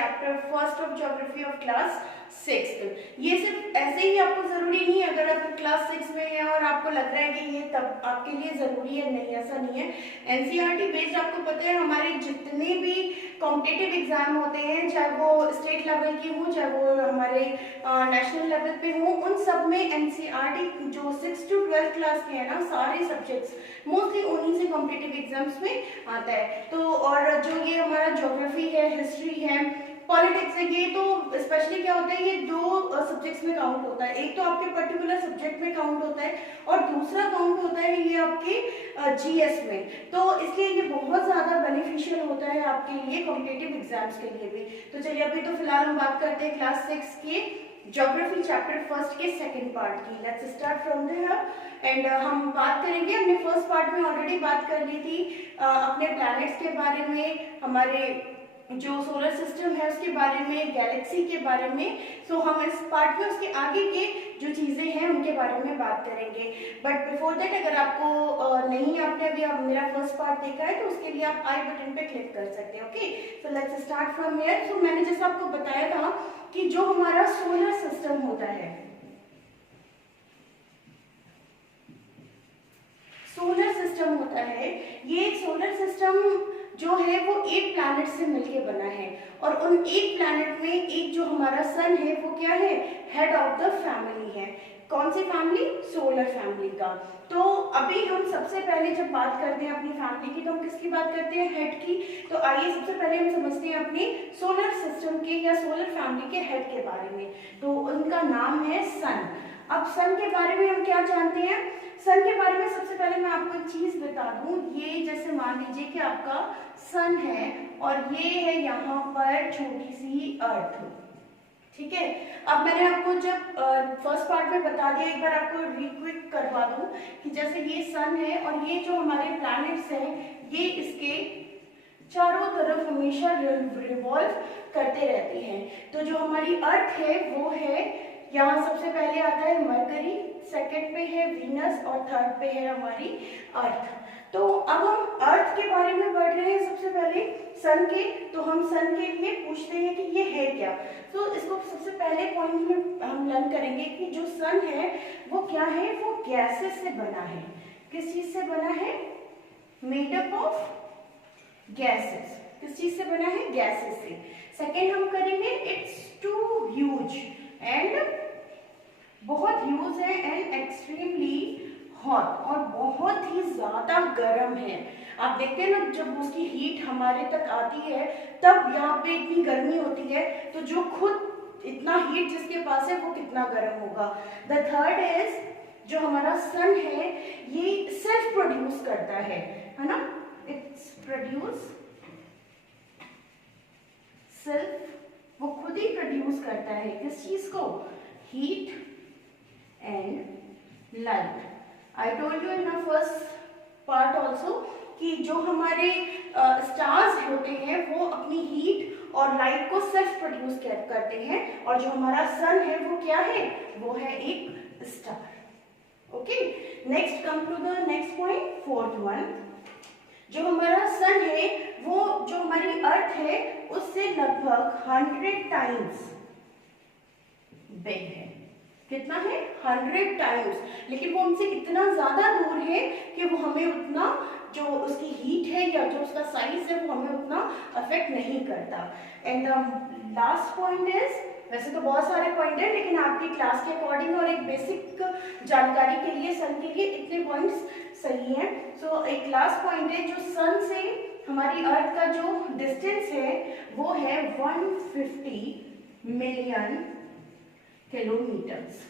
Chapter first of geography of class 6। ये सिर्फ ऐसे ही आपको जरूरी नहीं है, अगर आप क्लास 6 में हैं और आपको लग रहा है कि ये तब आपके लिए जरूरी है, नहीं ऐसा नहीं है। एनसीईआरटी बेस्ड आपको पता है हमारे जितने भी कॉम्पिटिटिव एग्जाम होते हैं, चाहे वो स्टेट लेवल के हों चाहे वो हमारे नेशनल लेवल पे हों, उन सब में एनसीईआरटी जो 6 to 12 क्लास के हैं ना, सारे सब्जेक्ट्स मोस्टली उन्हीं से कॉम्पिटिटिव एग्जाम्स में आता है। तो और जो ये हमारा ज्योग्राफी है, हिस्ट्री है, पॉलिटिक्स है, ये तो स्पेशली क्या होता है, ये दो सब्जेक्ट्स में काउंट होता है। एक तो आपके पर्टिकुलर सब्जेक्ट में काउंट होता है और दूसरा काउंट होता है ये आपके जीएस में। तो इसलिए ये बहुत ज़्यादा बेनिफिशियल होता है आपके लिए कॉम्पिटिटिव एग्जाम्स के लिए भी। तो चलिए अभी तो फिलहाल हम बात करते हैं क्लास 6 के ज्योग्राफी चैप्टर फर्स्ट के सेकंड पार्ट की। Let's start from there and हम बात करेंगे, हमने फर्स्ट पार्ट में ऑलरेडी बात कर ली थी अपने प्लैनेट्स के बारे में, हमारे जो सोलर सिस्टम है उसके बारे में, गैलेक्सी के बारे में। सो हम इस पार्ट में उसके आगे के जो चीज़ें हैं उनके बारे में बात करेंगे। बट बिफोर दैट अगर आपको नहीं आपने अभी मेरा फर्स्ट पार्ट देखा है तो उसके लिए आप आई बटन पे क्लिक कर सकते हैं। Okay, so let's start from here. So मैंने जैसा आपको बताया था कि जो हमारा सोलर सिस्टम होता है, सोलर सिस्टम होता है, ये सोलर सिस्टम जो है वो 8 प्लैनेट से मिलके बना है और उन 8 प्लैनेट में एक जो हमारा सन है वो क्या है, हेड ऑफ द फैमिली है। कौन सी फैमिली? सोलर फैमिली का। तो अभी हम सबसे पहले जब बात करते हैं अपनी फैमिली की तो हम किसकी बात करते हैं? हेड की। तो आइए सबसे पहले हम समझते हैं अपने सोलर सिस्टम के या सोलर फैमिली के हेड के बारे में। तो उनका नाम है सन। अब सन के बारे में हम क्या जानते हैं? सन के बारे में सबसे पहले मैं आपको एक चीज बता दूं, ये जैसे मान लीजिए कि आपका सन है और ये है यहाँ पर छोटी सी अर्थ, ठीक है। अब मैंने आपको जब फर्स्ट पार्ट में बता दिया, एक बार आपको रिक्विक करवा दूं कि जैसे ये सन है और ये जो हमारे प्लैनेट्स हैं ये इसके चारों तरफ हमेशा रिवॉल्व करते रहते हैं। तो जो हमारी अर्थ है वो है, यहाँ सबसे पहले आता है मरकरी, सेकंड पे है वीनस और थर्ड पे है हमारी अर्थ। तो अब हम अर्थ के बारे में बढ़ रहे हैं सबसे पहले सन के। तो हम सन के लिए पूछते हैं कि ये है क्या। तो इसको सबसे पहले पॉइंट में हम लर्न करेंगे कि जो सन है वो क्या है, वो गैसेस से बना है। किस चीज से बना है? Made up of gases. किस चीज से बना है? गैसेस से। सेकेंड हम करेंगे इट्स टू ह्यूज एंड, बहुत ह्यूज है एंड एक्सट्रीमली हॉट, और बहुत ही ज्यादा गर्म है। आप देखते हैं ना जब उसकी हीट हमारे तक आती है तब यहाँ पे इतनी गर्मी होती है, तो जो खुद इतना हीट जिसके पास है वो कितना गर्म होगा। द थर्ड इज जो हमारा सन है ये सेल्फ प्रोड्यूस करता है ना, इट्स प्रोड्यूस सेल्फ, वो खुद ही प्रोड्यूस करता है किस चीज को? Heat and light. I told you in the first part also कि जो हमारे स्टार्स होते हैं वो अपनी हीट और लाइट को सेल्फ प्रोड्यूस करते हैं, और जो हमारा सन है वो क्या है? वो है एक star. Okay, next come to the next point, fourth one. जो हमारा सन है वो जो हमारी अर्थ है उससे लगभग 100 टाइम्स बिग है। कितना है? 100 टाइम्स। लेकिन वो हमसे इतना ज्यादा दूर है कि वो हमें उतना, जो उसकी हीट है या जो उसका साइज है वो हमें उतना अफेक्ट नहीं करता। And the last point is, वैसे तो बहुत सारे पॉइंट है लेकिन आपकी क्लास के अकॉर्डिंग और एक बेसिक जानकारी के लिए सन के लिए इतने पॉइंट्स सही हैं। सो एक लास्ट पॉइंट है, जो सन से हमारी अर्थ का जो डिस्टेंस है वो है 150 मिलियन किलोमीटर्स।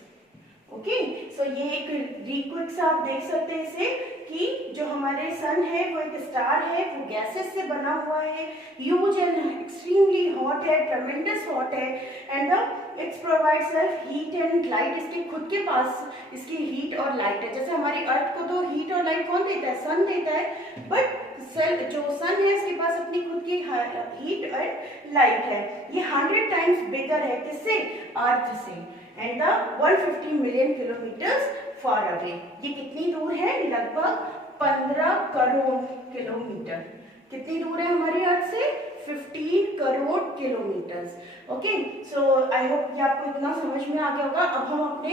ओके, सो ये एक रिक्विक सा आप देख सकते हैं इसे कि जो हमारे सन है वो एक स्टार है, वो गैसेस से बना हुआ है, ह्यूज एंड एक्सट्रीमली हॉट है, ट्रेमेंडस हॉट है, and it's provide self heat and light. इसके खुद के पास इसकी हीट और लाइट है। जैसे हमारी अर्थ को तो हीट और लाइट कौन देता है? सन देता है, बट जो सन है इसके पास अपनी खुद की हीट और लाइट है। ये 100 टाइम्स बिगर है किससे? अर्थ से। And the 150 million kilometres far away. ये कितनी दूर है? लगभग 15 करोड़ किलोमीटर। कितनी दूर है हमारी अर्थ से? 15 crore kilometres. Okay, so I hope कि आपको इतना समझ में आ गया होगा। अब हम अपने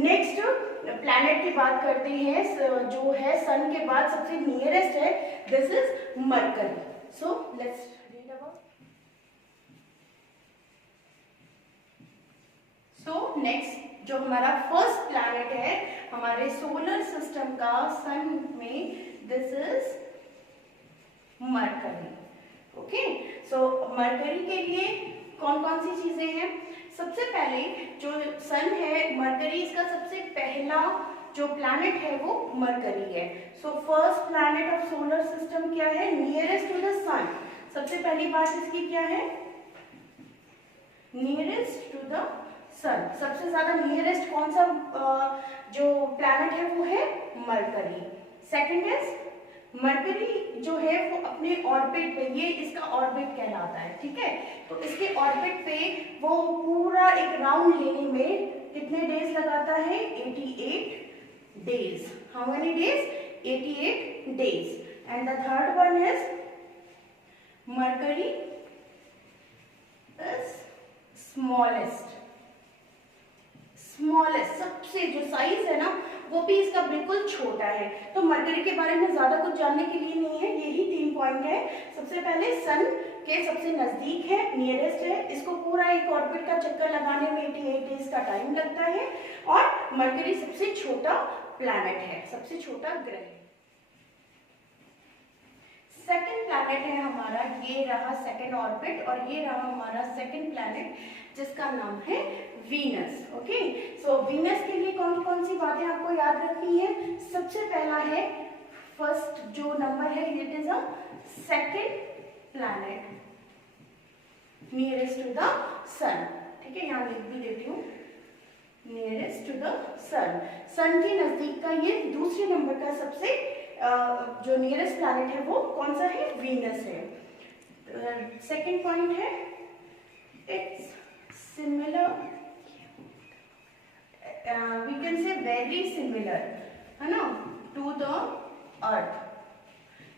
नेक्स्ट प्लैनेट की बात करते हैं, जो है सन के बाद सबसे नियरेस्ट है, this is mercury. So let's read about. So next जो हमारा फर्स्ट प्लैनेट है हमारे सोलर सिस्टम का सन में, this is mercury. Okay, so mercury के लिए कौन कौन सी चीजें हैं? सबसे पहले जो सन है मरकरी, इसका सबसे पहला जो प्लैनेट है वो मरकरी है। So first planet of solar system क्या है? नियरेस्ट टू द सन। सबसे पहली बात इसकी क्या है? नियरेस्ट टू द सन। सबसे ज्यादा नियरेस्ट कौन सा जो प्लैनेट है वो है मरकरी। सेकंड इज मरकरी जो है वो अपने ऑर्बिट पे, ये इसका ऑर्बिट कहलाता है, ठीक है। तो इसके ऑर्बिट पे वो पूरा एक राउंड लेने में कितने डेज लगाता है? 88 days. How many days? 88 days. And the third one is mercury is smallest. सबसे जो साइज है ना वो भी इसका बिल्कुल छोटा है। तो मरकरी के बारे में ज्यादा कुछ जानने के लिए नहीं है, यही 3 पॉइंट है। सबसे पहले सन के सबसे नजदीक है, नियरेस्ट है, इसको पूरा एक ऑर्बिट का चक्कर लगाने में 88 डेज का टाइम लगता है, और मरकरी सबसे छोटा प्लैनेट है, सबसे छोटा ग्रह है। सेकंड प्लैनेट है हमारा, ये रहा सेकंड ऑर्बिट, और ये रहा हमारा सेकंड प्लैनेट जिसका नाम है वीनस। ओके, सो वीनस के लिए कौन कौन सी बातें आपको याद रखनी है? सबसे पहला है, फर्स्ट जो नंबर है, it is a second planet nearest to the sun. ठीक है, यहाँ लिख भी देती हूँ, nearest to the sun. Sun के नजदीक का ये दूसरे नंबर का सबसे जो नियरेस्ट प्लैनेट है वो कौन सा है? वीनस है। सेकंड पॉइंट है, it's similar, we can say very similar, है ना, टू द अर्थ।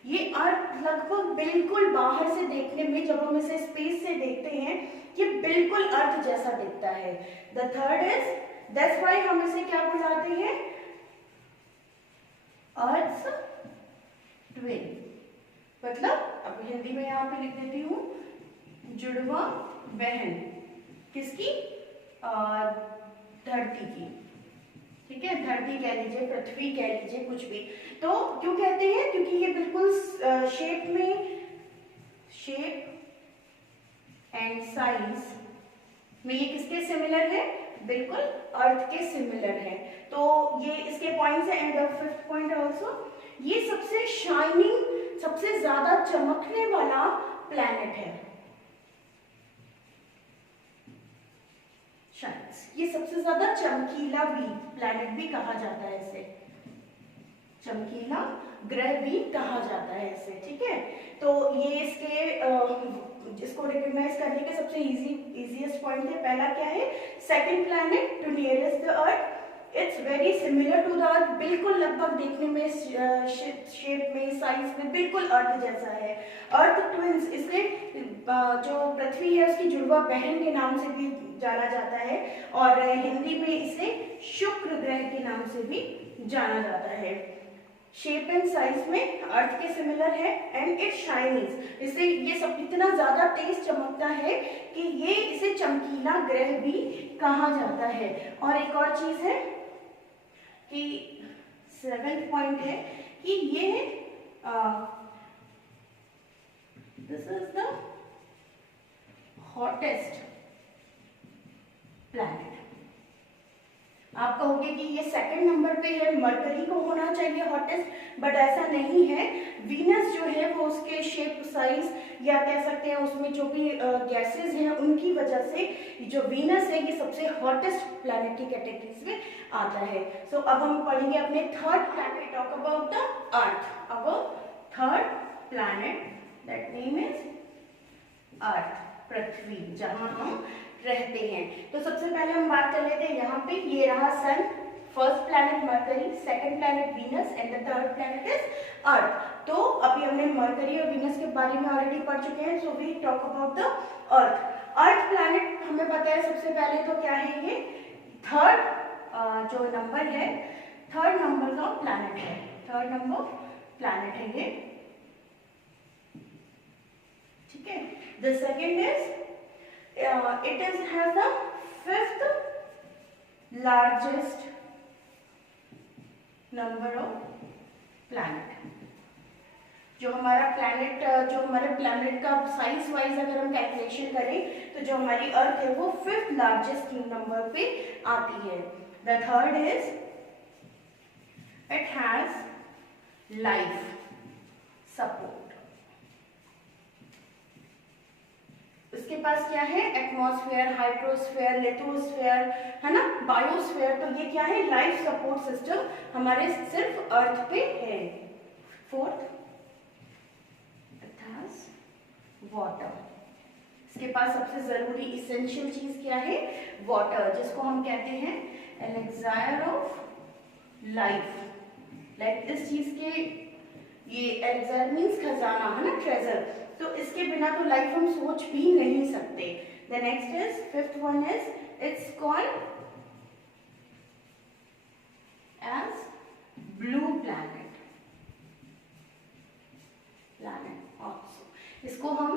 ये अर्थ लगभग बिल्कुल बाहर से देखने में, जब हम इसे स्पेस से देखते हैं, ये बिल्कुल अर्थ जैसा दिखता है। The third is, that's why हम इसे क्या बुलाते हैं? अर्थ ट्विन। मतलब अब हिंदी में यहाँ पे लिख देती हूँ, जुड़वा बहन। किसकी? धरती की। ठीक है, धरती कह लीजिए, पृथ्वी कह लीजिए, कुछ भी। तो क्यों कहते हैं? क्योंकि ये बिल्कुल शेप एंड साइज में ये किसके सिमिलर है? बिल्कुल अर्थ के सिमिलर है। तो ये इसके पॉइंट्स है। And the fifth point also, ये सबसे शाइनिंग, सबसे ज्यादा चमकने वाला प्लैनेट है। ये सबसे ज्यादा चमकीला भी प्लैनेट भी कहा जाता है इसे, चमकीला ग्रह भी कहा जाता है इसे। ठीक है, तो ये इसको रिकॉग्नाइज करने के सबसे इजीएस्ट पॉइंट है। पहला क्या है? Second planet to nearest the earth, it's very similar to the earth. बिल्कुल लगभग देखने में, शेप में, साइज में बिल्कुल अर्थ जैसा है। अर्थ ट्विन्स, इसे जो पृथ्वी है उसकी जुड़वा बहन के नाम से भी जाना जाता है, और हिंदी में इसे शुक्र ग्रह के नाम से भी जाना जाता है। शेप एंड साइज में अर्थ के सिमिलर है, एंड इट शाइनिंग, इससे ये सब इतना ज्यादा तेज चमकता है कि ये इसे चमकीला ग्रह भी कहा जाता है। और एक और चीज है कि 7th पॉइंट है कि ये this is the hottest planet. आप कहोगे कि ये सेकंड नंबर पे है, मरकरी को होना चाहिए हॉटेस्ट, बट ऐसा नहीं है। वीनस जो है वो उसके शेप, साइज, या कह सकते हैं उसमें जो भी गैसेस हैं उनकी वजह से जो वीनस है ये सबसे हॉटेस्ट प्लैनेट की कैटेगरीज में आता है। सो अब हम पढ़ेंगे अपने third planet, talk about the earth. Our third planet, that name is earth, पृथ्वी, जहां हम रहते हैं। तो सबसे पहले हम बात कर लेते हैं यहाँ पे, ये रहा sun, first planet Mercury, second planet Venus, and the third planet is earth. तो अभी हमने मरकरी और वीनस के बारे में ऑलरेडी पढ़ चुके हैं, so we talk about the earth. Earth planet हमें पता है सबसे पहले तो क्या है, ये थर्ड जो नंबर है, थर्ड नंबर का प्लैनेट है, थर्ड नंबर प्लैनेट है ये, ठीक है। The second is it has the fifth largest number of planet। जो हमारा प्लैनेट, जो हमारे प्लैनेट का साइज वाइज अगर हम कैलकुलेशन करें तो जो हमारी अर्थ है वो फिफ्थ लार्जेस्ट नंबर पे आती है। The third is it has life support. उसके पास क्या है, एटमॉस्फेयर, हाइड्रोस्फेयर, लिथोस्फेयर, है ना, बायोस्फेयर। तो ये क्या है, लाइफ सपोर्ट सिस्टम हमारे सिर्फ अर्थ पे है। Fourth, it has water. इसके पास सबसे जरूरी इसेंशियल चीज क्या है, वाटर, जिसको हम कहते हैं एलेक्सायर ऑफ लाइफ। लाइक इस चीज के, ये एलेक्सायर मीन्स खजाना, है ना, ट्रेजर। तो इसके बिना तो लाइफ हम सोच भी नहीं सकते। The next is, fifth one is, it's called as blue planet, planet also. इसको हम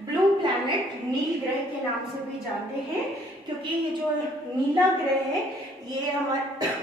ब्लू प्लैनेट, नील ग्रह के नाम से भी जानते हैं, क्योंकि ये जो नीला ग्रह है ये हमारे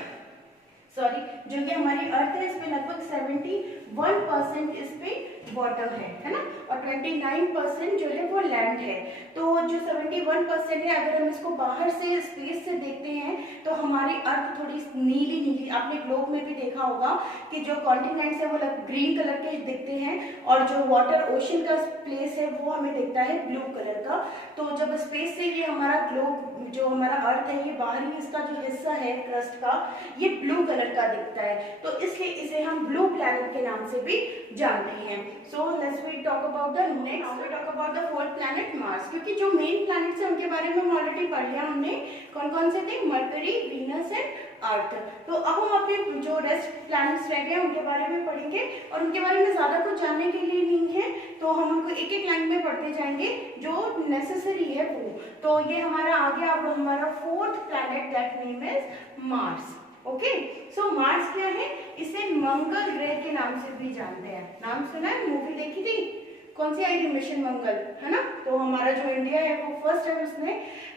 जो कि हमारी अर्थ है, इसमें लगभग 71% इस पे वाटर है ना, और 29% जो है वो लैंड है। तो जो 71% है, अगर हम इसको बाहर से स्पेस से देखते हैं तो हमारी अर्थ थोड़ी नीली नीली, आपने ग्लोब में भी देखा होगा कि जो कॉन्टिनेंट्स है वो ग्रीन कलर के दिखते हैं, और जो वाटर ओशन का प्लेस है वो हमें दिखता है ब्लू कलर का। तो जब स्पेस से ये हमारा ग्लोब, जो हमारा अर्थ है, ये बाहरी इसका जो हिस्सा है क्रस्ट का, ये ब्लू कलर का दिखता है, तो इसलिए इसे हम ब्लू प्लैनेट के नाम से भी जानते हैं। So let's we talk about the next, we talk about the fourth planet Mars, क्योंकि जो मेन प्लैनेट्स हैं उनके बारे में हम ऑलरेडी पढ़ लिया हमने। कौन कौन से थे, मरकरी, वीनस एंड अर्थ। तो अब हम अपने जो रेस्ट प्लैनेट्स रह गए उनके बारे में पढ़ेंगे, और उनके बारे में ज्यादा कुछ जानने के लिए नहीं है, तो हम उनको एक एक लाइन में पढ़ते जाएंगे जो नेसेसरी है वो। तो ये हमारा आ गया अब हमारा fourth planet, that name is Mars. Okay, so Mars क्या है, इसे मंगल ग्रह के नाम से भी जानते हैं। नाम सुना है, मूवी देखी थी, कौन सी आई थी, मिशन मंगल, है ना। तो हमारा जो इंडिया है वो फर्स्ट टाइम उसने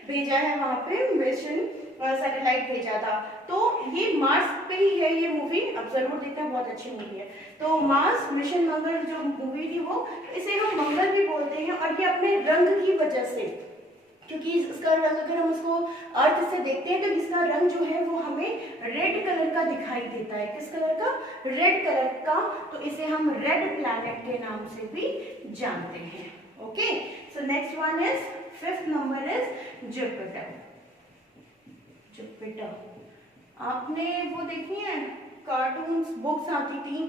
भेजा है वहां पे, मिशन सैटेलाइट भेजा था। तो ये मार्स पे ही है ये मूवी, अब जरूर देखना, बहुत अच्छी मूवी है। तो मार्स, मिशन मंगल जो मूवी थी वो, इसे हम मंगल भी बोलते हैं, और ये अपने रंग की वजह से, क्योंकि इसका रंग अगर हम उसको अर्थ से देखते हैं तो इसका रंग जो है वो हमें रेड कलर का दिखाई देता है। किस कलर का, रेड कलर का। तो इसे हम रेड प्लैनेट के नाम से भी जानते हैं। Okay, so next one is, fifth number is Jupiter. Jupiter, आपने वो देखी है कार्टून्स, बुक्स आती थी,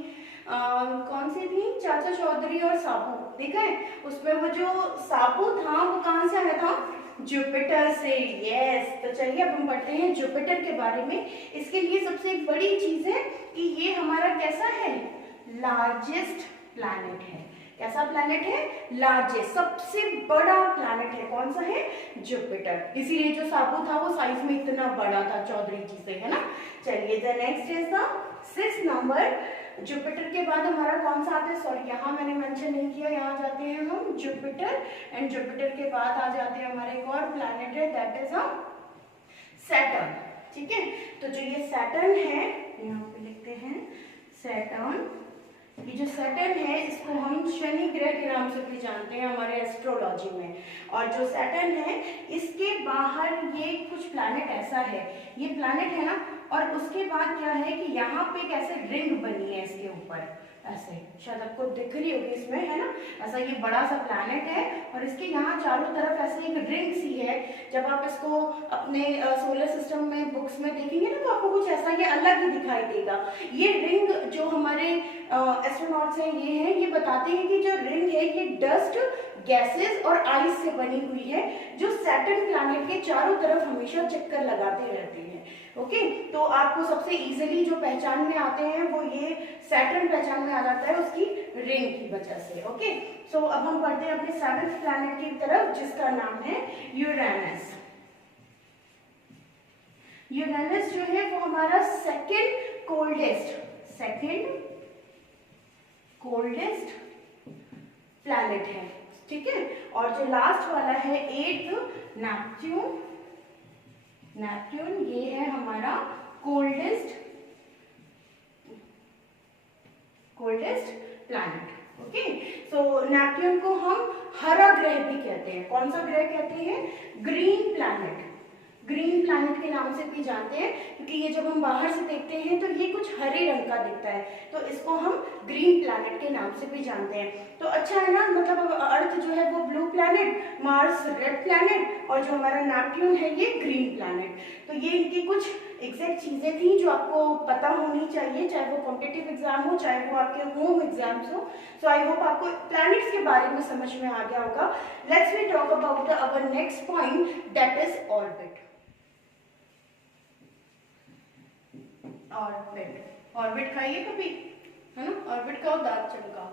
कौन सी थी, चाचा चौधरी और साबू, देखा है? उसमें वो जो साबू था वो कहाँ से आया था, जुपिटर से। यस, तो चलिए अब हम पढ़ते हैं जुपिटर के बारे में। इसके लिए सबसे बड़ी चीज है कि ये हमारा कैसा है, लार्जेस्ट प्लैनेट है। कैसा प्लैनेट है, लार्जेस्ट, सबसे बड़ा प्लैनेट है। कौन सा है, जुपिटर। इसीलिए जो साबू था वो साइज में इतना बड़ा था चौधरी जी से, है ना। चलिए, the next is the sixth number. Jupiter के बाद हमारा कौन सा आता है, सॉरी यहाँ मैंने मेंशन नहीं किया, यहाँ जाते हैं हम जुपिटर, एंड जुपिटर के बाद आ जाते हैं हमारे एक और प्लैनेट है, दैट इज सैटर्न। ठीक है, तो जो ये सैटर्न है, यहाँ पे लिखते हैं सैटर्न। ये जो सैटर्न है इसको हम शनि ग्रह के नाम से भी जानते हैं हमारे एस्ट्रोलॉजी में। और जो सैटर्न है इसके बाहर ये कुछ प्लैनेट ऐसा है, ये प्लैनेट है ना, और उसके बाद क्या है कि यहाँ पे एक ऐसे रिंग बनी है इसके ऊपर, ऐसे, शायद आपको दिख रही होगी इसमें, है ना। ऐसा ये बड़ा सा प्लैनेट है और इसके यहाँ चारों तरफ ऐसे एक रिंग सी है। जब आप इसको अपने सोलर सिस्टम में बुक्स में देखेंगे ना तो आपको कुछ ऐसा ये अलग ही दिखाई देगा। ये रिंग जो हमारे एस्ट्रोनॉट्स हैं ये बताते हैं कि जो रिंग है ये डस्ट गैसेस और आइस से बनी हुई है, जो सैटर्न प्लैनेट के चारों तरफ हमेशा चक्कर लगाते रहते हैं। ओके, तो आपको सबसे इजीली जो पहचान में आते हैं वो ये सैटर्न पहचान में आ जाता है उसकी रिंग की वजह से। ओके, सो अब हम बढ़ते हैं अपने 7th प्लैनेट की तरफ, जिसका नाम है यूरेनस। यूरेनस जो है वो हमारा सेकंड कोल्डेस्ट प्लैनेट है, ठीक है। और जो लास्ट वाला है 8th नेपच्यून, ये है हमारा कोल्डेस्ट प्लैनेट। ओके, सो नेपच्यून को हम हरा ग्रह भी कहते हैं। कौन सा ग्रह कहते हैं? ग्रीन प्लैनेट के नाम से भी जानते हैं, क्योंकि ये जब हम बाहर से देखते हैं तो ये कुछ हरे रंग का दिखता है, तो इसको हम ग्रीन प्लैनेट के नाम से भी जानते हैं। तो अच्छा है ना, मतलब अर्थ जो है वो blue planet, Mars red planet और जो हमारा नेपच्यून है ये ग्रीन प्लैनेट। तो ये इनकी कुछ एग्जैक्ट चीजें थी जो आपको पता होनी चाहिए, चाहे वो कॉम्पिटिटिव एग्जाम हो, चाहे वो आपके होम एग्जाम्स हो। सो आई होप आपको प्लैनेट्स के बारे में समझ में आ गया होगा। Let's we talk about our next point, that is orbit. Orbit खाइए कभी, है ना? ऑर्बिट खाओ, दांत चमकाओ।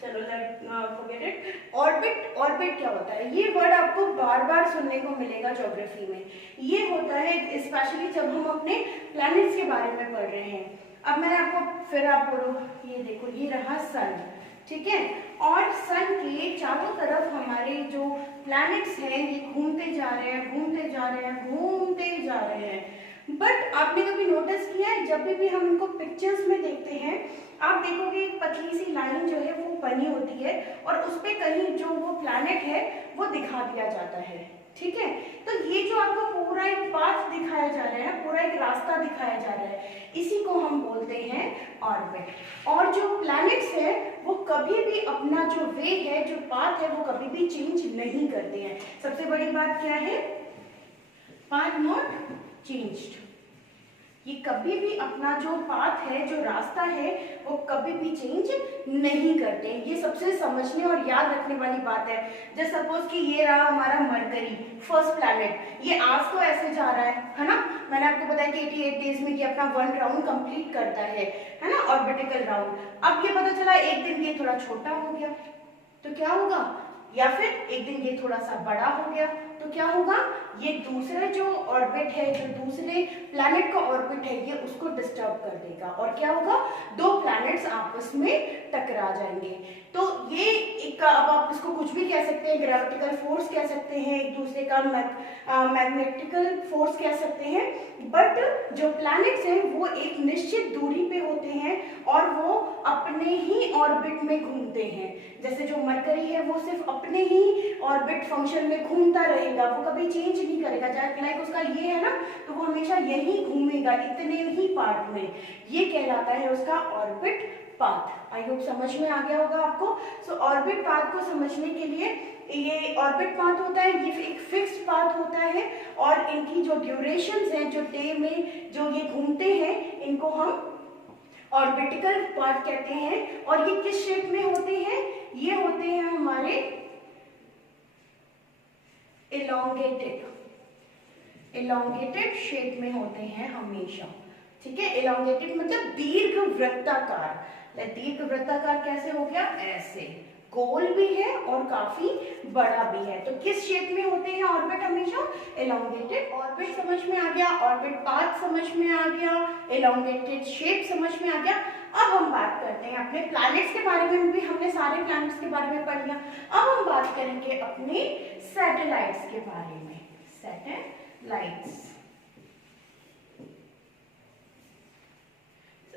चलो लेट्स फॉरगेट इट। ऑर्बिट क्या होता है? ये वर्ड आपको बार बार सुनने को मिलेगा ज्योग्राफी में। ये होता है स्पेशली जब हम अपने प्लैनेट्स के बारे में पढ़ रहे हैं। अब मैं आपको फिर आप बोलो, ये देखो ये रहा सन, ठीक है, और सन के चारों तरफ हमारे जो प्लैनेट्स हैं ये घूमते जा रहे हैं। बट आपने कभी नोटिस किया है, जब भी हम इनको पिक्चर्स में देखते हैं, आप देखोगे एक पतली सी लाइन जो है वो बनी होती है और उस पे कहीं जो वो प्लैनेट है वो दिखा दिया जाता है, ठीक है। तो ये जो आपको पूरा एक पाथ दिखाया जा रहा है, पूरा एक रास्ता दिखाया जा रहा है, इसी को हम बोलते हैं ऑर्बिट। और जो प्लैनेट्स है वो कभी भी अपना जो वे है, जो पाथ है, वो कभी भी चेंज नहीं करते हैं। सबसे बड़ी बात क्या है? Path not changed. ये कभी भी अपना जो पाथ है, जो रास्ता है, वो कभी भी चेंज नहीं करते। ये सबसे समझने और याद रखने वाली बात है। जैसे सपोज कि ये रहा हमारा मरकरी, फर्स्ट प्लैनेट, ये आज तो ऐसे जा रहा है ना? मैंने आपको बताया कि 88 डेज में ये अपना 1 राउंड कंप्लीट करता है ना, ऑर्बिटिकल राउंड। अब ये पता चला एक दिन ये थोड़ा छोटा हो गया, तो क्या होगा? या फिर एक दिन ये थोड़ा सा बड़ा हो गया, तो क्या होगा? ये दूसरे जो ऑर्बिट है, जो दूसरे प्लैनेट का ऑर्बिट है, ये उसको डिस्टर्ब कर देगा और क्या होगा? 2 प्लैनेट्स आपस में टकरा जाएंगे। तो ये एक, अब आप इसको कुछ भी कह सकते हैं, ग्रेविटिकल फोर्स कह सकते हैं, एक दूसरे का मैग्नेटिकल फोर्स कह सकते हैं। बट जो प्लैनेट्स हैं वो एक निश्चित दूरी पे होते हैं और वो अपने ही ऑर्बिट में घूमते हैं। जैसे जो मरकरी है वो सिर्फ अपने ही ऑर्बिट फंक्शन में घूमता रहेगा, वो कभी चेंज नहीं करेगा। चाहे लाइक उसका ये है ना, तो वो हमेशा यही घूमेगा, इतने ही पार्ट में। ये कहलाता है उसका ऑर्बिट पाथ। आई होप समझ में आ गया होगा आपको। सो ऑर्बिट पाथ को समझने के लिए, ये ऑर्बिट पाथ होता है, ये एक फिक्स्ड पाथ होता है और इनकी जो ड्यूरेशंस हैं, जो डे में जो ये घूमते हैं, इनको हम ऑर्बिटिकल पाथ कहते हैं। और ये किस शेप में होते हैं? ये होते हैं हमारे इलोंगेटेड शेप में होते हैं हमेशा, ठीक है। इलोंगेटेड मतलब दीर्घ वृत्ताकार। दीर्घ वृत्ताकार कैसे हो गया? ऐसे गोल भी है और काफी बड़ा भी है। तो किस शेप में होते हैं ऑर्बिट? हमेशा इलोंगेटेड। ऑर्बिट समझ में आ गया, ऑर्बिट पाथ समझ में आ गया, इलोंगेटेड शेप समझ में आ गया। अब हम बात करते हैं अपने प्लैनेट्स के बारे में। भी हमने सारे प्लैनेट्स के बारे में पढ़ लिया। अब हम बात करेंगे अपने सैटेलाइट्स के बारे में। सैटेलाइट्स,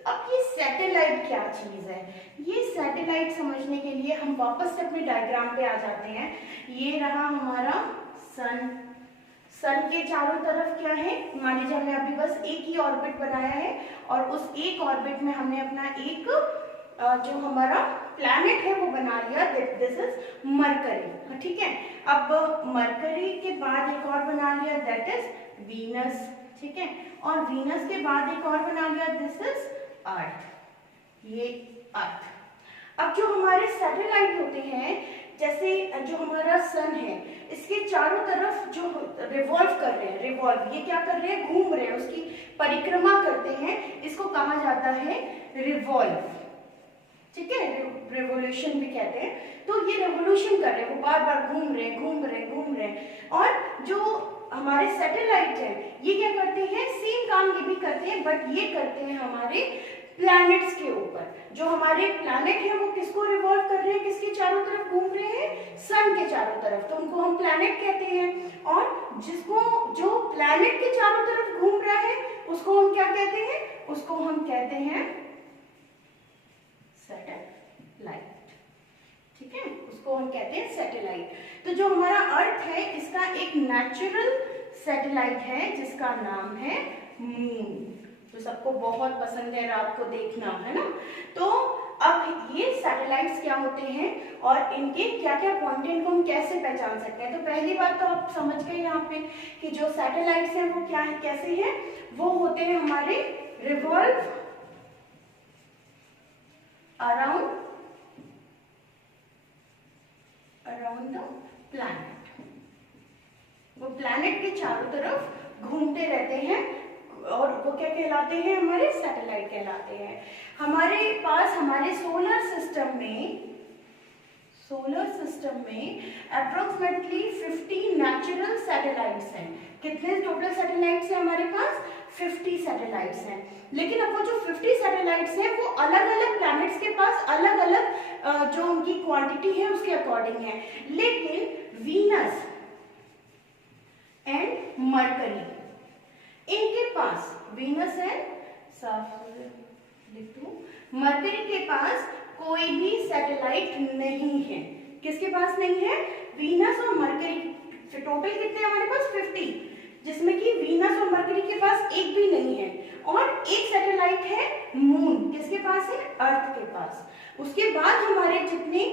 अब ये सैटेलाइट क्या चीज है? ये सैटेलाइट समझने के लिए हम वापस से अपने डायग्राम पे आ जाते हैं। ये रहा हमारा सन। सन के चारों तरफ क्या है? मान लीजिए हमने अभी बस एक ही ऑर्बिट बनाया है और उस एक ऑर्बिट में हमने अपना एक जो हमारा प्लैनेट है वो बना लिया, दिस इज मरकरी, ठीक है। अब मरकरी के बाद एक और बना लिया, दैट इज वीनस, ठीक है। और वीनस के बाद एक और बना लिया, दिस इज अर्थ, ये अर्थ। अब जो हमारे सैटेलाइट होते हैं जैसे जो हमारा सन है इसके चारों तरफ जो रिवॉल्व कर रहे हैं, रिवॉल्व ये क्या कर रहे हैं, घूम रहे हैं, उसकी परिक्रमा करते हैं, इसको कहा जाता है रिवॉल्व, ठीक है, रेवोल्यूशन भी कहते हैं। तो ये रेवोल्यूशन कर रहे हैं, वो बार बार घूम रहे हैं, घूम रहे हैं, घूम रहे हैं। और जो हमारे सैटेलाइट है ये क्या करते हैं, सेम काम ये भी करते हैं, बट ये करते हैं हमारे प्लैनेट्स के ऊपर। जो हमारे प्लैनेट है वो किसको रिवॉल्व कर रहे हैं, किसके चारों तरफ घूम रहे हैं, सन के चारों तरफ, तो उनको हम प्लैनेट कहते हैं। और जिसको जो प्लैनेट के चारों तरफ घूम रहा है उसको हम क्या कहते हैं, उसको हम कहते हैं सैटेलाइट, ठीक है, उसको हम कहते हैं सैटेलाइट। तो जो हमारा अर्थ है इसका एक नेचुरल सैटेलाइट है जिसका नाम है मून, तो सबको बहुत पसंद है रात को देखना, है ना। तो अब ये सैटेलाइट्स क्या होते हैं और इनके क्या क्या पॉइंट हैं, इनको हम कैसे पहचान सकते हैं। तो पहली बात तो आप समझ गए यहाँ पे कि जो सैटेलाइट्स हैं वो क्या है, कैसे हैं, वो होते हैं हमारे रिवॉल्व अराउंड द प्लैनेट, वो प्लैनेट के चारों तरफ घूमते रहते हैं और वो क्या कहलाते हैं, हमारे सैटेलाइट कहलाते हैं। हमारे पास हमारे सोलर सिस्टम में अप्रोक्सीमेटली 50 नेचुरल सैटेलाइट्स हैं। कितने टोटल सैटेलाइट्स हैं हमारे पास, 50 सैटेलाइट्स हैं। लेकिन अब वो जो 50 सैटेलाइट्स हैं वो अलग अलग प्लैनेट्स के पास अलग अलग जो उनकी क्वांटिटी है उसके अकॉर्डिंग है। लेकिन वीनस एंड मरकरी, इनके पास, वीनस एंड मरकरी के पास कोई भी सैटेलाइट नहीं है। किसके पास नहीं है, वीनस और मरकरी, टोटल कितने हमारे पास 50, जिसमें कि वीनस और मरकरी के पास एक भी नहीं है। और एक सैटेलाइट है मून, किसके पास है, अर्थ के पास। उसके बाद हमारे जितने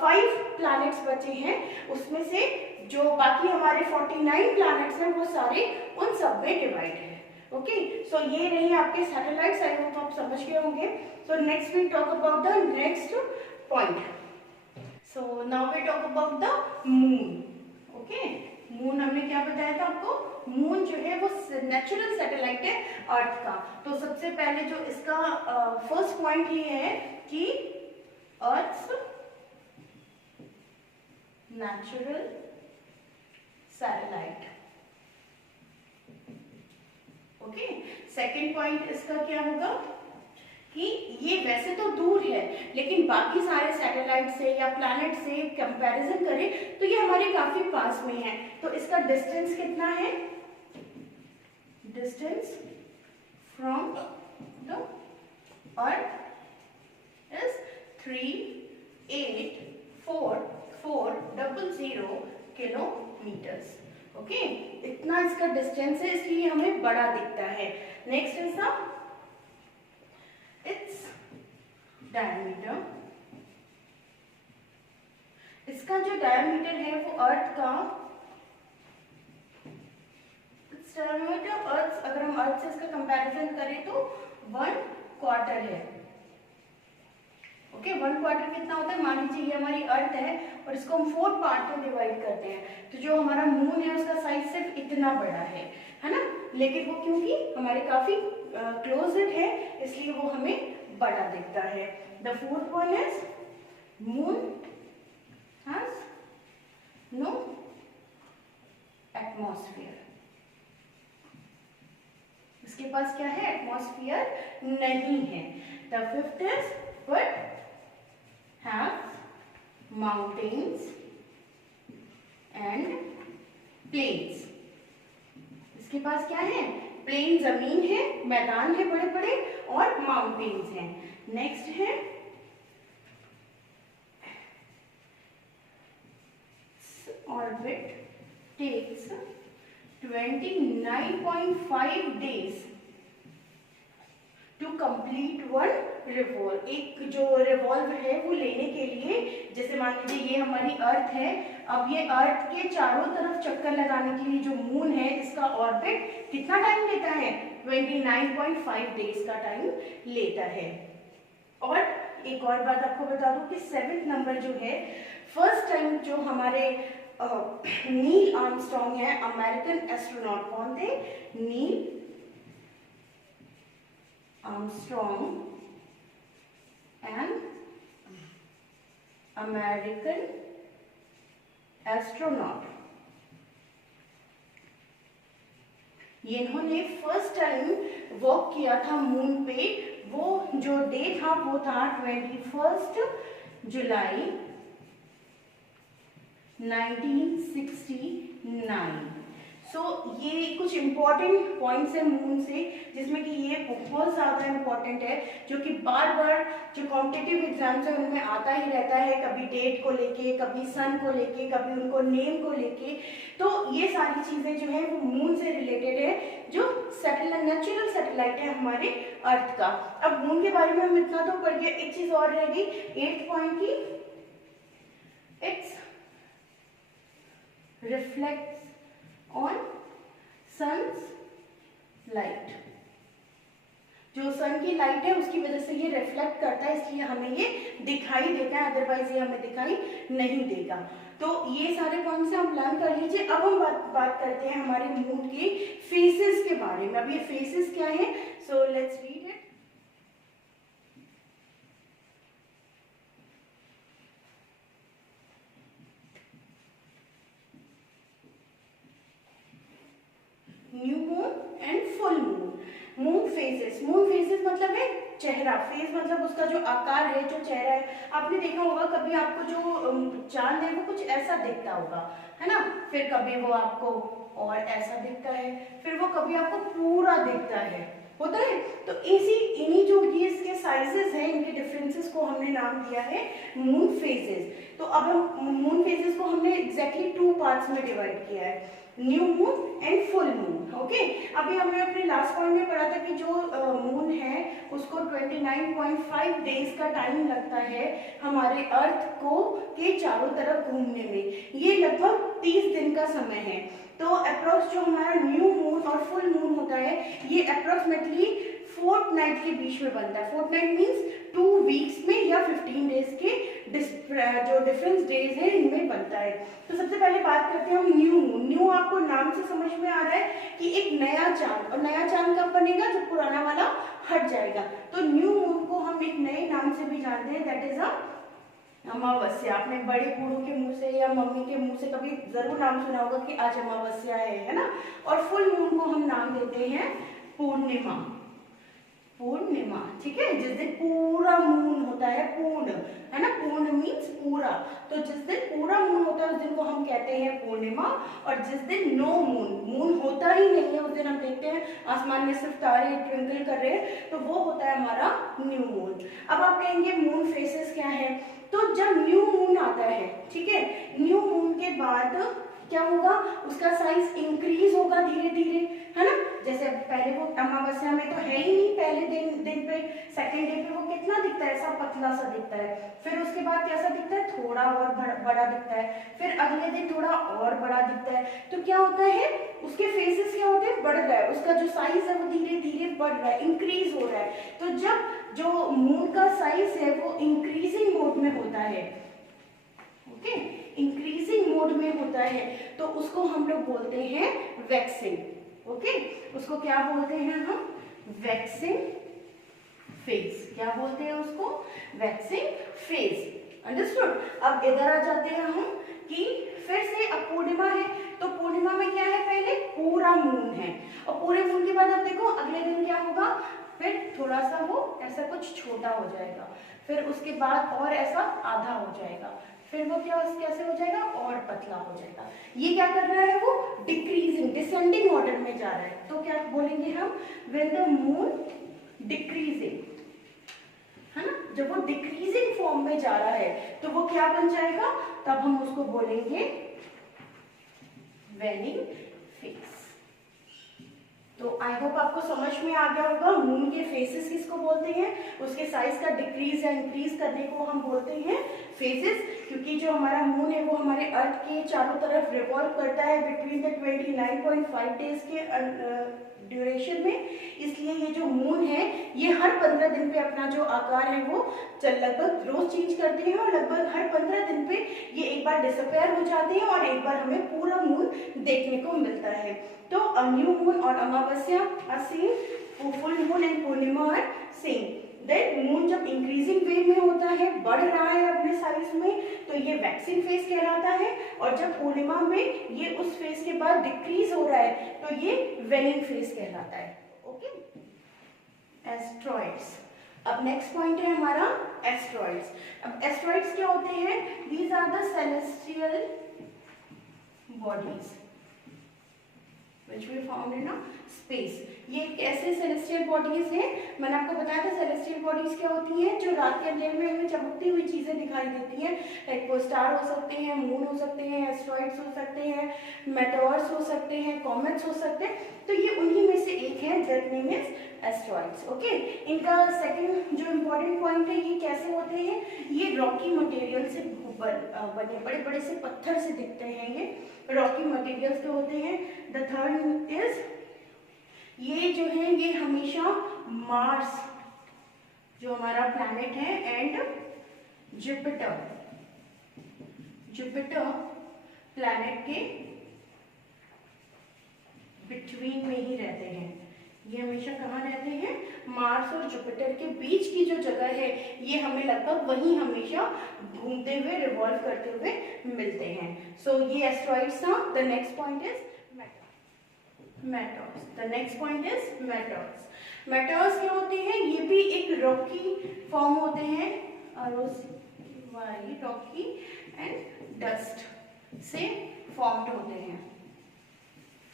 5 प्लैनेट्स बचे हैं उसमें से जो बाकी हमारे 49 प्लैनेट्स हैं वो सारे उन सब में डिवाइड है। ओके, सो ये रही आपके सैटेलाइट्स, आई होप आप समझ गए होंगे। So next we talk about the next point. So now we talk about the moon. Okay, moon हमने क्या बताया था आपको, मून जो है वो नेचुरल सैटेलाइट है अर्थ का। तो सबसे पहले जो इसका फर्स्ट पॉइंट ये है कि earth natural satellite. Okay, second point इसका क्या होगा कि ये वैसे तो दूर है लेकिन बाकी सारे सैटेलाइट से या प्लैनेट से कंपैरिजन करें तो ये हमारे काफी पास में है। तो इसका डिस्टेंस कितना है, distance from the earth is 384,400 kilometres. Okay, इतना इसका डिस्टेंस है, इसलिए हमें बड़ा दिखता है। Next is the its diameter. इसका जो डायमीटर है वो अर्थ का, डायमीटर अर्थ, अगर हम अर्थ से इसका कंपैरिजन करें तो 1/4 है। ओके, 1/4 कितना होता है, मान लीजिए ये हमारी अर्थ है और इसको हम 4 पार्ट में डिवाइड करते हैं, तो जो हमारा मून है उसका साइज सिर्फ इतना बड़ा है ना। लेकिन वो क्योंकि हमारे काफी क्लोज है इसलिए वो हमें बड़ा दिखता है। The fourth one is moon has no atmosphere. इसके पास क्या है, एटमॉस्फेयर नहीं है। The fifth is but have mountains and plains। इसके पास क्या है, प्लेन जमीन है, मैदान है बड़े बड़े, और माउंटेन्स हैं। नेक्स्ट है orbit takes 29.5 days to complete one revolve. एक जो रिवॉल्व है वो लेने के लिए, जैसे मान लीजिए ये हमारी अर्थ है, अब ये अर्थ के चारों तरफ चक्कर लगाने के लिए जो मून है इसका ऑर्बिट कितना टाइम लेता है, 29.5 डेज का टाइम लेता है। और एक और बात आपको बता दूं कि 7th नंबर जो है फर्स्ट टाइम जो हमारे नील आर्मस्ट्रॉन्ग है, अमेरिकन एस्ट्रोनॉट, कौन थे? Neil Armstrong and American astronaut, ये इन्होंने फर्स्ट टाइम वर्क किया था मून पे। वो जो डे था वो था 21 जुलाई 1969। सो ये कुछ इंपॉर्टेंट पॉइंट्स है मून से, जिसमें कि ये बहुत ज़्यादा इंपॉर्टेंट है, जो कि बार बार जो कॉम्पिटिटिव एग्जाम्स है उनमें आता ही रहता है, कभी डेट को लेके, कभी सन को लेके, कभी उनको नेम को लेके। तो ये सारी चीज़ें जो है वो मून से रिलेटेड है, जो सैटेलाइट, नेचुरल सैटेलाइट है हमारे अर्थ का। अब मून के बारे में हम इतना तो पढ़ गए, एक चीज़ और रहेगी 8th पॉइंट की, it's reflects on sun's light. जो सन की लाइट है उसकी वजह से ये रिफ्लेक्ट करता है, इसलिए हमें ये दिखाई देता है, अदरवाइज ये हमें दिखाई नहीं देगा। तो ये सारे पॉइंट्स हम लर्न कर लीजिए। अब हम बात करते हैं हमारे मून के फेसेस के बारे में। अब ये फेसेस क्या है, so let's read it. New moon and full moon. Moon phases, moon phases मतलब है चेहरा, फेस मतलब उसका जो आकार है, जो चेहरा है। आपने देखा होगा कभी आपको जो चांद है वो कुछ ऐसा दिखता होगा, है ना, फिर कभी वो आपको और ऐसा दिखता है, फिर वो कभी आपको पूरा दिखता है, होता है। तो इन्हीं जो ये इसके साइजेस हैं, इनके डिफरेंसेस को हमने नाम दिया है मून फेजेस। तो अब हम मून फेजेस को हमने एग्जैक्टली 2 पार्ट्स में डिवाइड किया है, new moon and full moon. Okay, अभी हमने अपने लास्ट पॉइंट में पढ़ा था कि जो मून है उसको 29.5 डेज का टाइम लगता है हमारे अर्थ को के चारों तरफ घूमने में। ये लगभग 30 दिन का समय है। तो अप्रोक्स जो हमारा न्यू मून और फुल मून होता है ये अप्रोक्सीमेटली फोर्टनाइट के बीच में बनता है। फोर्टनाइट मीन्स 2 वीक्स में या 15 डेज के जो डिफरेंस डेज है इनमें बनता है। तो सबसे पहले बात करते हैं हम न्यू मून। न्यू आपको नाम से समझ में आ रहा है कि एक नया चांद, और नया चांद कब बनेगा, जब पुराना वाला हट जाएगा। तो न्यू मून को हम एक नए नाम से भी जानते हैं, दैट इज अमावस्या। आपने बड़े बूढ़ों के मुंह से या मम्मी के मुंह से कभी जरूर नाम सुना होगा कि आज अमावस्या है ना। और फुल मून को हम नाम देते हैं पूर्णिमा। पूर्णिमा, ठीक है, जिस दिन पूरा मून होता है, पूर्ण, है ना, पूर्ण मीन्स पूरा। तो जिस दिन पूरा मून होता है उस दिन को हम कहते हैं पूर्णिमा। और जिस दिन नो मून, मून होता ही नहीं है, उस दिन हम देखते हैं आसमान में सिर्फ तारे ट्विंकल कर रहे हैं, तो वो होता है हमारा न्यू मून। अब आप कहेंगे मून फेसेस क्या है, तो जब न्यू मून आता है, ठीक है, न्यू मून के बाद क्या होगा, उसका साइज इंक्रीज होगा धीरे धीरे, है ना। जैसे पहले वो अमावस्या में तो है ही नहीं, पहले दिन पे, सेकंड डे पे वो कितना दिखता है, ऐसा पतला सा दिखता है। फिर उसके बाद कैसा दिखता है, थोड़ा और बड़ा दिखता है। फिर अगले दिन थोड़ा और बड़ा दिखता है। तो क्या होता है, उसके फेसेस क्या होते हैं, बढ़ रहा है, उसका जो साइज है वो धीरे धीरे बढ़ रहा है, इंक्रीज हो रहा है। तो जब जो मून का साइज है वो इंक्रीजिंग मोड में होता है, ओके, इंक्रीजिंग मोड में होता है, तो उसको हम लोग बोलते हैं वैक्सिंग। ओके, उसको क्या बोलते हैं हम, वैक्सिंग फेज। क्या बोलते हैं उसको, वैक्सिंग फेज। अंडरस्टूड। अब इधर आ जाते हैं हम कि फिर से अब पूर्णिमा है, तो पूर्णिमा में क्या है, पहले पूरा मून है, और पूरे मून के बाद अब देखो अगले दिन क्या होगा, फिर थोड़ा सा वो ऐसा कुछ छोटा हो जाएगा, फिर उसके बाद और ऐसा आधा हो जाएगा, फिर वो क्या कैसे हो जाएगा, और पतला हो जाएगा। ये क्या कर रहा है, वो डिक्रीजिंग, डिसेंडिंग ऑर्डर में जा रहा है। तो क्या बोलेंगे हम, व्हेन द मून डिक्रीजिंग, है ना, जब वो डिक्रीजिंग फॉर्म में जा रहा है तो वो क्या बन जाएगा, तब हम उसको बोलेंगे वेनिंग फेज। तो आई होप आपको समझ में आ गया होगा मून के फेसेस किसको बोलते हैं, उसके साइज का डिक्रीज या इंक्रीज करने को हम बोलते हैं फेसेस। क्योंकि जो हमारा मून है वो हमारे अर्थ के चारों तरफ रिवॉल्व करता है बिटवीन द 29.5 डेज के ड्यूरेशन में, इसलिए ये जो मून है ये हर 15 दिन पे अपना जो आकार है वो लगभग रोज चेंज करते हैं और लगभग हर 15 दिन पे ये एक बार डिसअपेयर हो जाते हैं और एक बार हमें पूरा मून देखने को मिलता है। तो न्यू मून और amavasya are same, full moon and purnima are same. Then moon जब इंक्रीजिंग वे में होता है, बढ़ रहा है अपने साइज में, तो ये वैक्सिंग फेज कहलाता है, और जब पूर्णिमा में ये उस फेज के बाद डिक्रीज हो रहा है तो ये वेनिंग फेज कहलाता है। Okay, asteroids. अब नेक्स्ट पॉइंट है हमारा एस्ट्रॉइड्स। अब एस्ट्रॉइड्स क्या होते हैं? These are the celestial bodies which we found in a space। ये ऐसे सेलेस्टियल बॉडीज हैं, मैंने आपको बताया था सेलेस्टियल बॉडीज क्या होती हैं, जो रात के अंधेरे में हमें चमकती हुई चीजें दिखाई देती हैं। लाइक वो स्टार हो सकते हैं, मून हो सकते हैं, एस्ट्रॉइड्स हो सकते हैं, मेटोर्स हो सकते हैं, कॉमेट्स हो सकते हैं। तो ये उन्हीं में से एक है, that name is asteroids. Okay, इनका सेकंड जो इम्पोर्टेंट पॉइंट है, ये कैसे होते हैं? ये रॉकी मटेरियल से बने बड़े बड़े से पत्थर से दिखते हैं, ये रॉकी मटेरियल्स के होते हैं। द थर्ड इज, ये जो है ये हमेशा मार्स जो हमारा प्लैनेट है एंड जुपिटर प्लैनेट के बिटवीन में ही रहते हैं। ये हमेशा कहाँ रहते हैं? मार्स और जुपिटर के बीच की जो जगह है ये हमें लगभग वहीं हमेशा घूमते हुए, रिवॉल्व करते हुए मिलते हैं। सो ये एस्ट्रॉइड्स था। The next point is meteors. The next point is meteors. Meteors क्या होते हैं? ये भी एक रॉकी फॉर्म होते हैं, रॉकी एंड डस्ट से फॉर्म्ड होते हैं।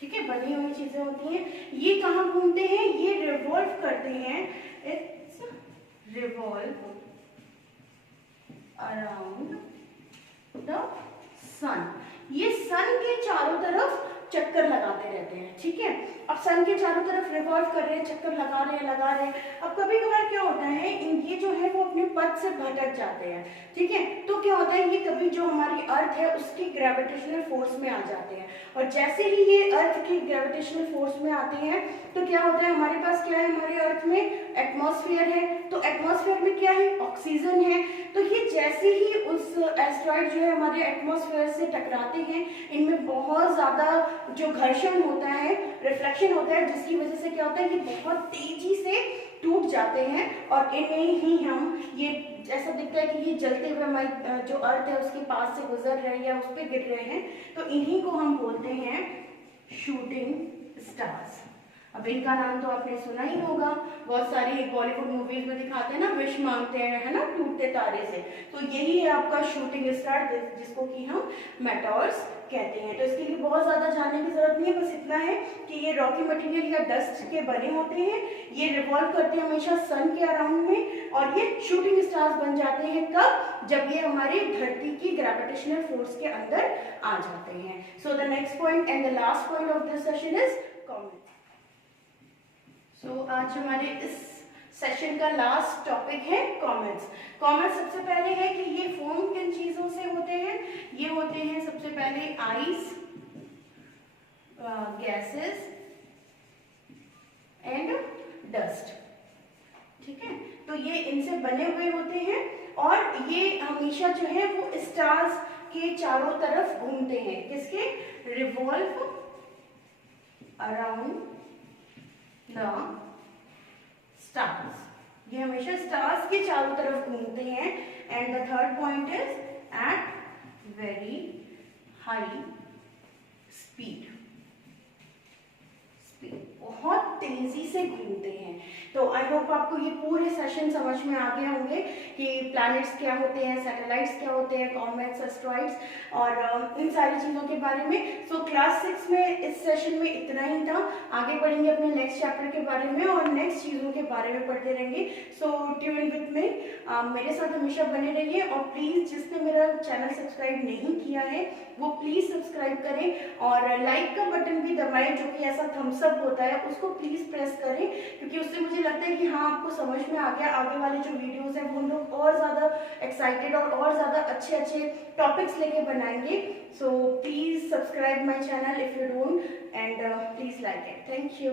ठीक है, बनी हुई चीजें होती हैं। ये कहाँ घूमते हैं? ये रिवॉल्व करते हैं, इट्स रिवॉल्व अराउंड द सन। ये सन के चारों तरफ चक्कर लगाते रहते हैं। ठीक है, अब सन के चारों तरफ रिवॉल्व कर रहे हैं, चक्कर लगा रहे हैं। अब कभी कभार क्या होता है, ये जो है वो अपने पथ से भटक जाते हैं। ठीक है, तो क्या होता है, ये कभी जो हमारी अर्थ है उसकी ग्रेविटेशनल फोर्स में आ जाते हैं, और जैसे ही ये अर्थ की ग्रेविटेशनल फोर्स में आते हैं तो क्या होता है, हमारे पास क्या है, हमारे अर्थ में एटमॉस्फेयर है। तो एटमॉस्फेयर में क्या है? ऑक्सीजन है। तो ये जैसे ही उस एस्ट्रॉइड जो है हमारे एटमॉस्फेयर से टकराते हैं, इनमें बहुत ज्यादा जो घर्षण होता है, रिफ्लेक्शन होता है, जिसकी वजह से क्या होता है, ये बहुत तेजी से टूट जाते हैं और इन्हें ही हम, ये ऐसा दिखता है कि ये जलते हुए हमारी जो अर्थ है उसके पास से गुजर रहे हैं या उस पर गिर रहे हैं, तो इन्हीं को हम बोलते हैं शूटिंग स्टार्स। अब इनका नाम तो आपने सुना ही होगा, बहुत सारी बॉलीवुड मूवीज में दिखाते हैं ना, विश मांगते हैं, है ना, टूटते तारे से। तो यही है आपका शूटिंग स्टार, जिसको कि हम मेटोर्स कहते हैं। तो इसके लिए बहुत ज्यादा जानने की जरूरत नहीं है, बस इतना है कि ये रॉकी मटेरियल या डस्ट के बने होते हैं, ये रिवॉल्व करते हैं हमेशा सन के अराउंड में, और ये शूटिंग स्टार्स बन जाते हैं कब? जब ये हमारी धरती की ग्रेविटेशनल फोर्स के अंदर आ जाते हैं। So the next point and the last point of this session is comet. So आज हमारे इस सेशन का लास्ट टॉपिक है कॉमेट्स। कॉमेट्स सबसे पहले है कि ये फॉर्म किन चीजों से होते हैं? ये होते हैं सबसे पहले आइस, गैसेस एंड डस्ट। ठीक है, तो ये इनसे बने हुए होते हैं और ये हमेशा जो है वो स्टार्स के चारों तरफ घूमते हैं। किसके? Revolve around the stars. ये हमेशा स्टार्स के चारों तरफ घूमते हैं। And the third point is at very high speed. बहुत तेजी से घूमते हैं। तो आई होप आपको ये पूरे सेशन समझ में आ गए होंगे कि प्लैनेट्स क्या होते हैं, सैटेलाइट्स क्या होते हैं, कॉमेट्स, एस्ट्रॉइड्स और इन सारी चीज़ों के बारे में। सो क्लास 6 में इस सेशन में इतना ही था। आगे बढ़ेंगे अपने नेक्स्ट चैप्टर के बारे में और नेक्स्ट चीज़ों के बारे में पढ़ते रहेंगे। सो ट्यून विद मी, मेरे साथ हमेशा बने रहिए और प्लीज़ जिसने मेरा चैनल सब्सक्राइब नहीं किया है वो प्लीज़ सब्सक्राइब करें और लाइक का बटन भी दबाएं, जो कि ऐसा थम्स अप होता है, उसको प्लीज प्लीज़ प्रेस करें, क्योंकि उससे मुझे लगता है कि हाँ आपको समझ में आ गया। आगे वाले जो वीडियोज़ हैं वो हम लोग और ज़्यादा एक्साइटेड और ज़्यादा अच्छे अच्छे टॉपिक्स लेके बनाएंगे। So please subscribe my channel if you don't, and please like it. Thank you.